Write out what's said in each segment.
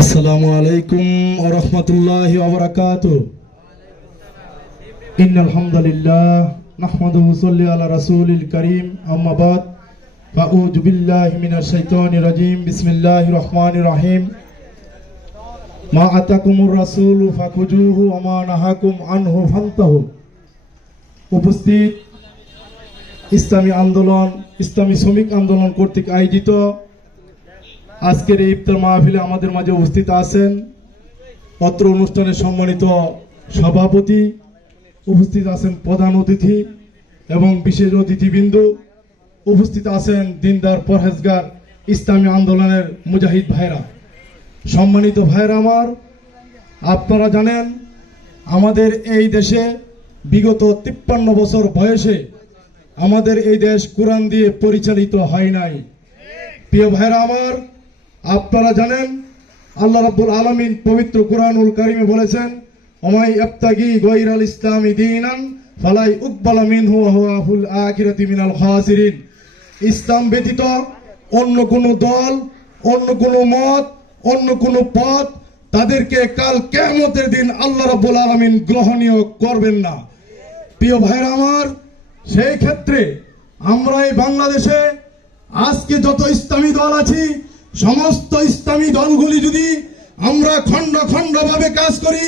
আসসালামু আলাইকুম ওয়া রাহমাতুল্লাহি ওয়া বারাকাতুহু। ইন্নাল হামদালিল্লাহ নাহমাদুহু ওয়া সাল্লি আলা রাসূলিল কারীম, আম্মা বাদ। আউযু বিল্লাহি মিনাশ শাইতানির রাজীম। বিসমিল্লাহির রহমানির রহিম। মা আতাকুমুর রাসূলু ফাখুজুহু ওয়া মা নাহাকুম আনহু ফান্তাহু। উপস্থিত ইসলামী আন্দোলন, ইসলামী শ্রমিক আন্দোলন কর্তৃক আয়োজিত আজকের এই ইফতার মাহফিলে আমাদের মাঝে উপস্থিত আছেন অত্র অনুষ্ঠানের সম্মানিত সভাপতি, উপস্থিত আছেন প্রধান অতিথি এবং বিশেষ অতিথিবৃন্দ, উপস্থিত আছেন দিনদার পরহেজগার ইসলামী আন্দোলনের মুজাহিদ ভাইরা। সম্মানিত ভাইরা আমার, আপনারা জানেন আমাদের এই দেশে বিগত 53 বছর বয়সে আমাদের এই দেশ কোরআন দিয়ে পরিচালিত হয় নাই। প্রিয় ভাইরা আমার, আপনারা জানেন আল্লাহ রাব্বুল আলামিন পবিত্র কোরআনুল কারীমে বলেছেন, ওমাই ইবতাগি গায়রাল ইসলামি দীনান ফালাই উকবালা মিনহু ওয়া হুয়া ফিল আখিরাতি মিনাল খাসিরিন। ইসলাম ব্যতীত অন্য কোনো দল, অন্য কোনো মত, অন্য কোনো পথ তাদেরকে কাল কিয়ামতের দিন আল্লাহ রাব্বুল আলামিন গ্রহণীয় করবেন না। প্রিয় ভাইরা আমার, সেই ক্ষেত্রে আমরা এই বাংলাদেশে আজকে যত ইসলামী দল আছি, সমস্ত ইসলামী দলগুলি যদি আমরা খণ্ড খণ্ড ভাবে কাজ করি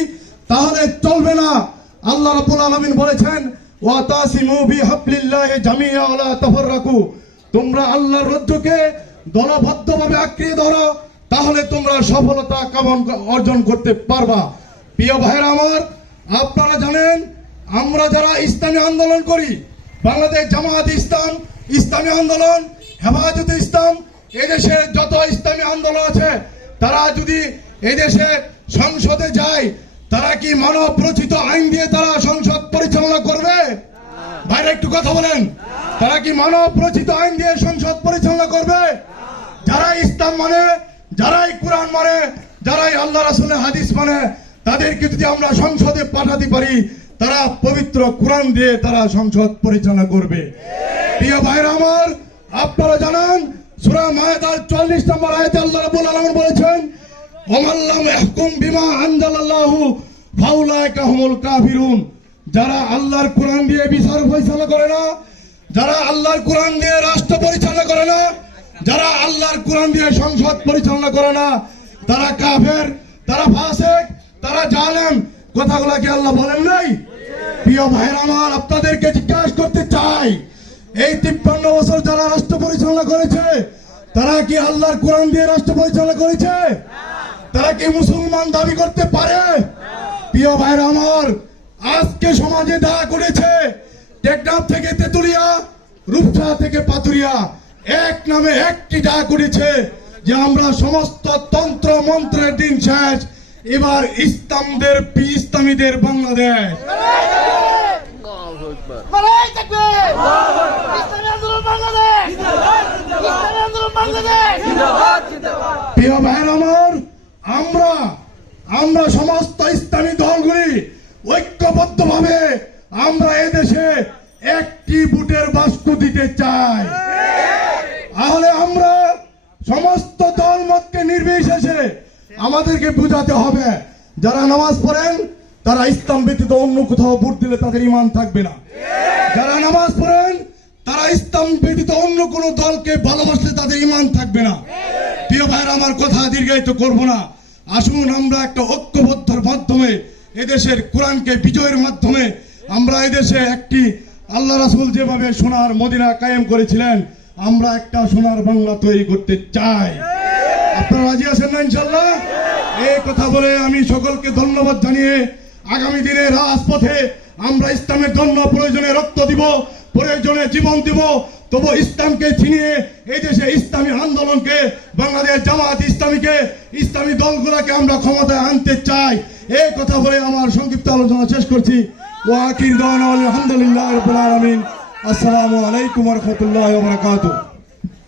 তাহলে চলবে না। আল্লাহ রাব্বুল আলামিন বলেছেন, ওয়াতাসিমু বিহাবলিল্লাহি জামিআ ওয়া লা তাফাররাকু। তোমরা আল্লাহর রজ্জুকে দলবদ্ধভাবে আঁকড়ে ধরো, তাহলে তোমরা সফলতা অর্জন করতে পারবা। প্রিয় ভাইরা আমার, আপনারা জানেন আমরা যারা ইসলামী আন্দোলন করি, বাংলাদেশ জামাত ইসলাম, ইসলামী আন্দোলন, হেফাজতে ইসলাম, এদেশে যত ইসলামী আন্দোলন আছে, তারা যদি এদেশে সংসদে যায়, তারা কি মানব রচিত আইন দিয়ে তারা সংসদ পরিচালনা করবে? ভাইরা একটু কথা বলেন, তারা কি মানব রচিত আইন দিয়ে সংসদ পরিচালনা করবে? যারা ইসলাম মানে, যারাই কোরআন মানে, যারাই আল্লাহ রাসূলের হাদিস মানে, তাদেরকে যদি আমরা সংসদে পাঠাতে পারি, তারা পবিত্র কোরআন দিয়ে তারা সংসদ পরিচালনা করবে। প্রিয় ভাইরা আমার, আপনারা জানেন সূরা মায়েদার 44 নম্বর আয়াতে আল্লাহ রাব্বুল আলামিন বলেছেন, ওমাল্লাম ইয়াহকুম বিমা আনজালাল্লাহু ফাউলাইকা হুমুল কাফিরুন। যারা আল্লাহর কোরআন দিয়ে বিচার ফয়সালা করে না, যারা আল্লাহর কোরআন দিয়ে রাষ্ট্র পরিচালনা করে না, যারা আল্লাহর কোরআন দিয়ে সংসদ পরিচালনা করে না, তারা কাফের, তারা ফাসিক, তারা জালেম। কথাগুলো কি আল্লাহ বলেন নাই? প্রিয় ভাইরা আমার, আপনাদেরকে জিজ্ঞাসা করতে চাই, এই 53 বছর যারা রাষ্ট্র পরিচালনা করেছে, তারা কি আল্লাহর কোরআন দিয়ে রাষ্ট্র পরিচালনা করেছে? তারা কি মুসলমান দাবি করতে পারে? প্রিয় ভাইরা আমার, আজকে সমাজে দাঁড়া করেছে টেকনাফ থেকে তেতুলিয়া, রূপসা থেকে পাতুরিয়া, এক নামে একটি ডাক উঠেছে যে আমরা সমস্ত তন্ত্র মন্ত্রের দিন শেষ, এবার ইসলামীদের বাংলাদেশ। প্রিয় ভাইরা আমার, আমরা সমস্ত ইসলামী দলগুলি ঐক্যবদ্ধভাবে আমরা এদেশে একটি বুটের বাক্স দিতে চাই। তাহলে আমরা সমস্ত দল মতকে নির্বিশেষে আমাদেরকে বুঝাতে হবে, যারা নামাজ পড়েন তারা ইসলাম ব্যতীত অন্য কোথাও ভোট দিলে তাদের ঈমান থাকবে না। যারা নামাজ পড়েন তারা ইসলাম ব্যতীত অন্য কোন দলকে ভালোবাসলে তাদের ঈমান থাকবে না। প্রিয় ভাইরা আমার, কথা দীর্ঘায়িত করব না। আসুন আমরা একটা ঐক্যবদ্ধের মাধ্যমে এদেশের কোরআনকে বিজয়ের মাধ্যমে আমরা এদেশে একটি আল্লাহ রাসূল যেভাবে সোনার মদিনা কায়েম করেছিলেন, আমরা একটা সোনার বাংলা তৈরি করতে চাই। আপনারা রাজি আছেন না ইনশাআল্লাহ? এই কথা বলে আমি সকলকে ধন্যবাদ জানিয়ে আগামী দিনে রাজপথে আমরা ইসলামের জন্য প্রয়োজনে রক্ত দিব, প্রয়োজনে জীবন দিব, তবু ইসলামকে ছিনিয়ে এই দেশে ইসলামী আন্দোলনকে, বাংলাদেশ জামাত ইসলামীকে, ইসলামী দলগুলোকে আমরা ক্ষমতায় আনতে চাই। এই কথা বলে আমার সংক্ষিপ্ত আলোচনা শেষ করছি। ওয়া আখির দাওয়ানা আলহামদুলিল্লাহি রাব্বিল আলামিন। আসসালামু আলাইকুম ওয়া রাহমাতুল্লাহি ওয়া বারাকাতুহু।